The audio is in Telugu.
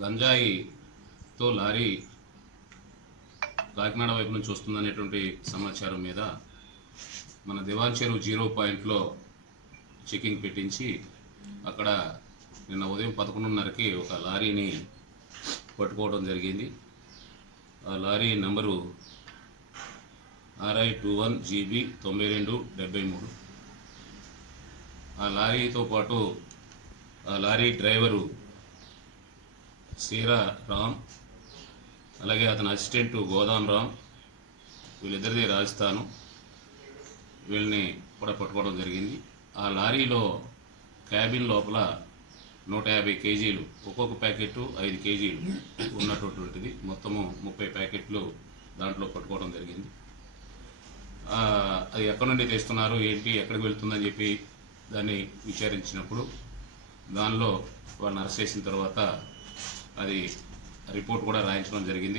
గంజాయితో లారీ కాకినాడ వైపు నుంచి వస్తుందనేటువంటి సమాచారం మీద మన దివాన్ చెరువు 0 పాయింట్లో చెకింగ్ పెట్టించి అక్కడ నిన్న ఉదయం 11:30కి ఒక లారీని పట్టుకోవడం జరిగింది. ఆ లారీ నంబరు RI21GB 9273. ఆ లారీతో పాటు ఆ లారీ డ్రైవరు సీరా రామ్, అలాగే అతని అసిస్టెంటు గోదాం రామ్, వీళ్ళిద్దరిది రాజస్థాను. వీళ్ళని కూడా పట్టుకోవడం జరిగింది. ఆ లారీలో క్యాబిన్ లోపల 150 కేజీలు, ఒక్కొక్క ప్యాకెట్ 5 కేజీలు ఉన్నటువంటిది, మొత్తము 30 ప్యాకెట్లు దాంట్లో పట్టుకోవడం జరిగింది. అది ఎక్కడి నుండి తెస్తున్నారు, ఏంటి, ఎక్కడికి వెళ్తుందని చెప్పి దాన్ని విచారించినప్పుడు దానిలో వాళ్ళని అరెస్ట్ చేసిన తర్వాత అది రిపోర్ట్ కూడా రాయించడం జరిగింది.